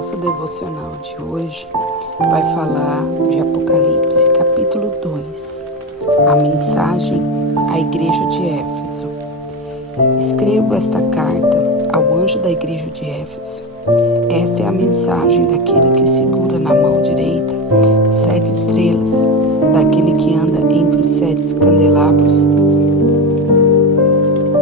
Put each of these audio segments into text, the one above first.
nosso devocional de hoje vai falar de Apocalipse, capítulo 2, a mensagem à igreja de Éfeso. Escrevo esta carta ao anjo da igreja de Éfeso. Esta é a mensagem daquele que segura na mão direita 7 estrelas, daquele que anda entre os 7 candelabros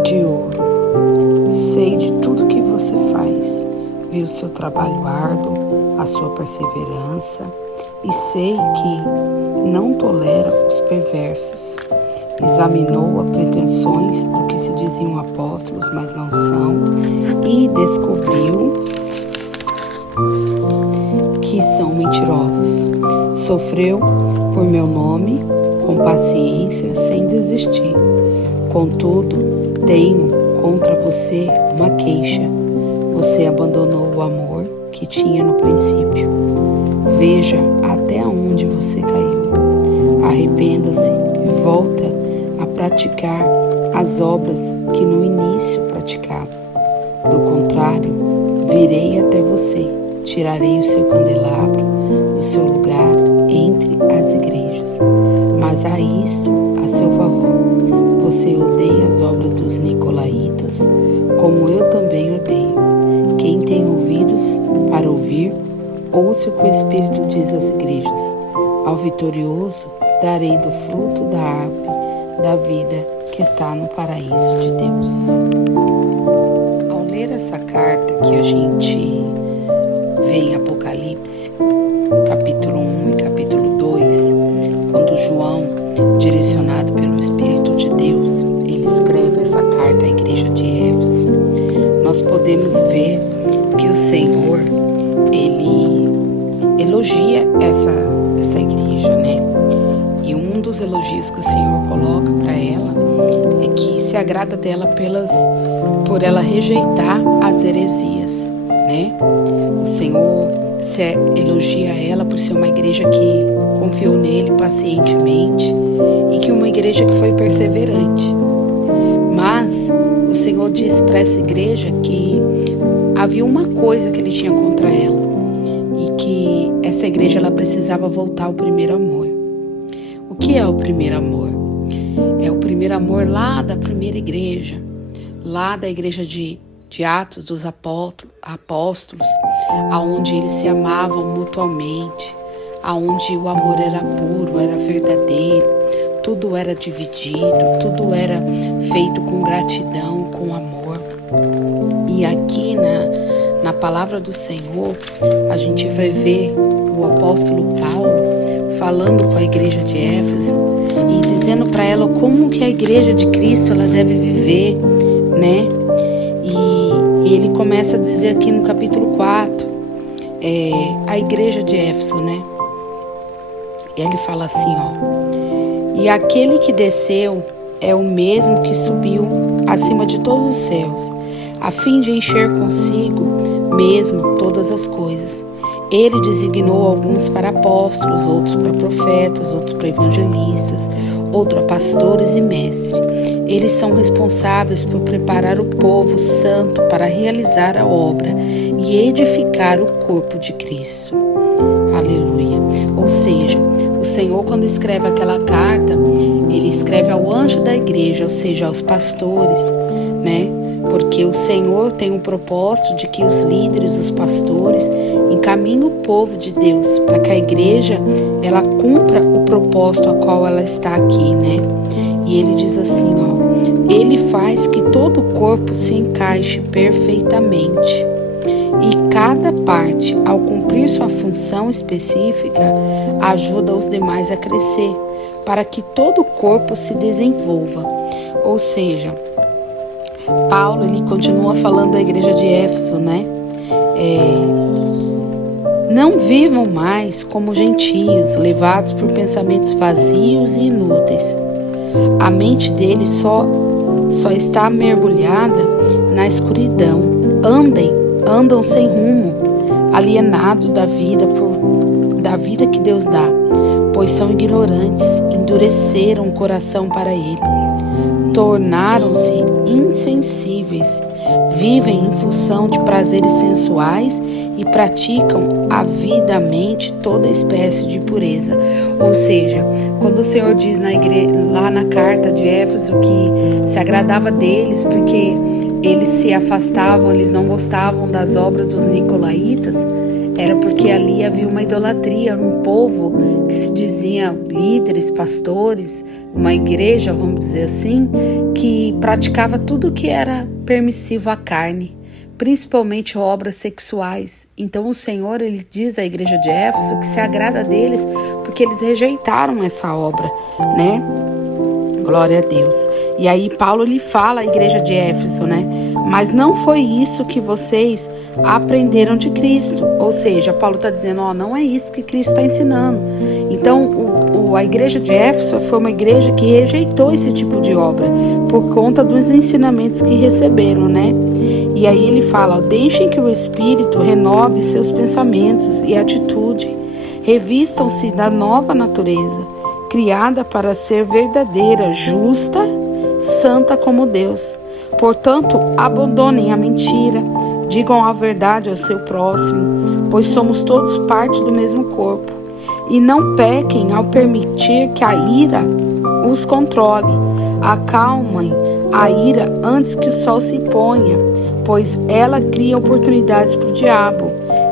de ouro. Sei de tudo que você faz, vi o seu trabalho árduo, a sua perseverança, e sei que não tolera os perversos. Examinou as pretensões do que se diziam apóstolos, mas não são, e descobriu que são mentirosos. Sofreu por meu nome com paciência, sem desistir. Contudo, tenho contra você uma queixa. Você abandonou o amor que tinha no princípio. Veja até onde você caiu. Arrependa-se e volta a praticar as obras que no início praticava. Do contrário, virei até você, tirarei o seu candelabro do seu lugar entre as igrejas. Mas há isto a seu favor: você odeia as obras dos nicolaítas, como eu também odeio. Quem tem ouvidos para ouvir, ouça o que o Espírito diz às igrejas. Ao vitorioso darei do fruto da árvore da vida que está no paraíso de Deus. Ao ler essa carta que a gente vê em Apocalipse, capítulo 1 e capítulo 2, quando João, direcionado pelo Espírito de Deus, ele escreve essa carta à igreja de Éfeso, nós podemos ver que o Senhor, ele elogia essa igreja, né? E um dos elogios que o Senhor coloca para ela é que se agrada dela por ela rejeitar as heresias, né? O Senhor elogia ela por ser uma igreja que confiou nele pacientemente e que uma igreja que foi perseverante. Mas o Senhor disse para essa igreja que havia uma coisa que ele tinha contra ela e que essa igreja ela precisava voltar ao primeiro amor. O que é o primeiro amor? É o primeiro amor lá da primeira igreja, lá da igreja de Atos dos Apóstolos, aonde eles se amavam mutuamente, aonde o amor era puro, era verdadeiro, tudo era dividido, tudo era feito com gratidão, com amor. E aqui na palavra do Senhor, a gente vai ver o apóstolo Paulo falando com a igreja de Éfeso e dizendo para ela como que a igreja de Cristo ela deve viver, né? E ele começa a dizer aqui no capítulo 4, a igreja de Éfeso, né? E ele fala assim, ó: e aquele que desceu é o mesmo que subiu acima de todos os céus, a fim de encher consigo mesmo todas as coisas. Ele designou alguns para apóstolos, outros para profetas, outros para evangelistas, outros para pastores e mestres. Eles são responsáveis por preparar o povo santo para realizar a obra e edificar o corpo de Cristo. Aleluia. Ou seja, o Senhor, quando escreve aquela carta, ele escreve ao anjo da igreja, ou seja, aos pastores, né? Porque o Senhor tem um propósito de que os líderes, os pastores, encaminhem o povo de Deus para que a igreja ela cumpra o propósito a qual ela está aqui, né? E ele diz assim, ó: ele faz que todo o corpo se encaixe perfeitamente e cada parte, ao cumprir sua função específica, ajuda os demais a crescer, para que todo o corpo se desenvolva. Ou seja, Paulo ele continua falando da igreja de Éfeso, né? Não vivam mais como gentios, levados por pensamentos vazios e inúteis. A mente deles só está mergulhada na escuridão. Andam sem rumo, alienados da vida que Deus dá, pois são ignorantes, endureceram o coração para ele. Tornaram-se insensíveis, vivem em função de prazeres sensuais e praticam avidamente toda espécie de impureza. Ou seja, quando o Senhor diz lá na carta de Éfeso que se agradava deles porque eles se afastavam, eles não gostavam das obras dos nicolaítas, era porque ali havia uma idolatria, um povo que se dizia líderes, pastores, uma igreja, vamos dizer assim, que praticava tudo que era permissivo à carne, principalmente obras sexuais. Então o Senhor, ele diz à igreja de Éfeso que se agrada deles porque eles rejeitaram essa obra, né? Glória a Deus. E aí Paulo lhe fala à igreja de Éfeso, né? Mas não foi isso que vocês aprenderam de Cristo. Ou seja, Paulo está dizendo, não é isso que Cristo está ensinando. Então, a igreja de Éfeso foi uma igreja que rejeitou esse tipo de obra por conta dos ensinamentos que receberam, né? E aí ele fala, deixem que o Espírito renove seus pensamentos e atitude. Revistam-se da nova natureza, criada para ser verdadeira, justa, santa como Deus. Portanto, abandonem a mentira, digam a verdade ao seu próximo, pois somos todos parte do mesmo corpo. E não pequem ao permitir que a ira os controle. Acalmem a ira antes que o sol se ponha, pois ela cria oportunidades para o diabo.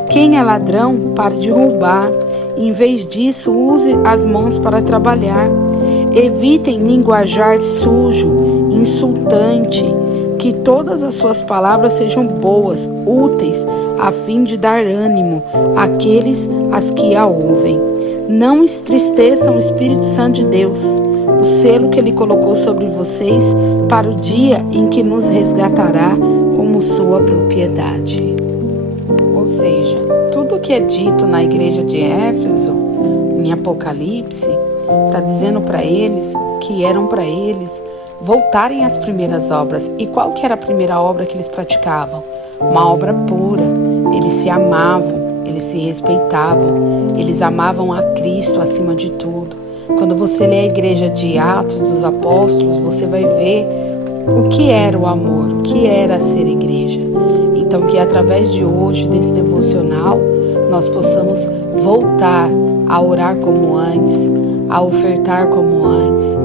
Quem é ladrão, pare de roubar. Em vez disso, use as mãos para trabalhar. Evitem linguajar sujo, insultante. Que todas as suas palavras sejam boas, úteis, a fim de dar ânimo àqueles as que a ouvem. Não entristeçam o Espírito Santo de Deus, o selo que Ele colocou sobre vocês para o dia em que nos resgatará como sua propriedade. Ou seja, tudo que é dito na igreja de Éfeso, em Apocalipse, está dizendo para eles que eram para eles voltarem às primeiras obras. E qual que era a primeira obra que eles praticavam? Uma obra pura. Eles se amavam, eles se respeitavam, eles amavam a Cristo acima de tudo. Quando você lê a igreja de Atos dos Apóstolos, você vai ver o que era o amor, o que era ser igreja. Então que através de hoje, desse devocional, nós possamos voltar a orar como antes, a ofertar como antes,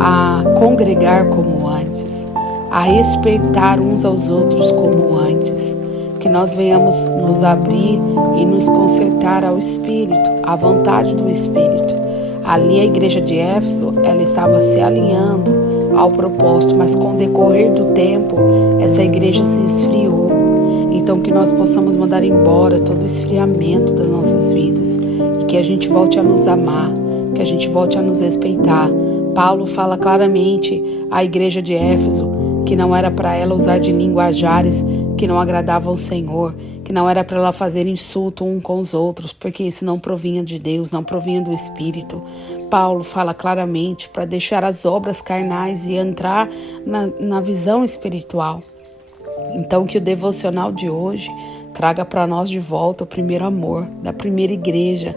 a congregar como antes, a respeitar uns aos outros como antes. Que nós venhamos nos abrir e nos consertar ao Espírito, à vontade do Espírito. Ali a igreja de Éfeso, ela estava se alinhando ao propósito, mas com o decorrer do tempo, essa igreja se esfriou. Então que nós possamos mandar embora todo o esfriamento das nossas vidas e que a gente volte a nos amar, que a gente volte a nos respeitar. Paulo fala claramente à igreja de Éfeso que não era para ela usar de linguajares que não agradavam ao Senhor, que não era para ela fazer insulto um com os outros, porque isso não provinha de Deus, não provinha do Espírito. Paulo fala claramente para deixar as obras carnais e entrar na visão espiritual. Então que o devocional de hoje traga para nós de volta o primeiro amor da primeira igreja,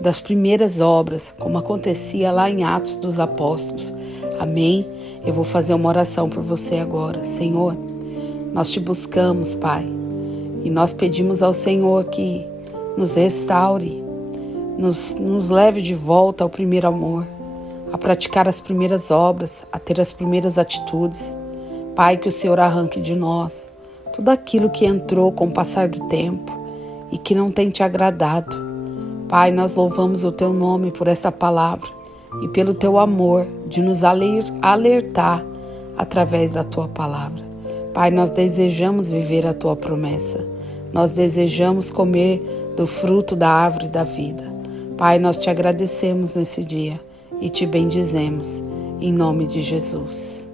das primeiras obras, como acontecia lá em Atos dos Apóstolos. Amém? Eu vou fazer uma oração por você agora. Senhor, nós te buscamos, Pai, e nós pedimos ao Senhor que nos restaure, nos leve de volta ao primeiro amor, a praticar as primeiras obras, a ter as primeiras atitudes. Pai, que o Senhor arranque de nós tudo aquilo que entrou com o passar do tempo e que não tem te agradado. Pai, nós louvamos o Teu nome por essa palavra e pelo Teu amor de nos alertar através da Tua palavra. Pai, nós desejamos viver a Tua promessa. Nós desejamos comer do fruto da árvore da vida. Pai, nós te agradecemos nesse dia e te bendizemos. Em nome de Jesus.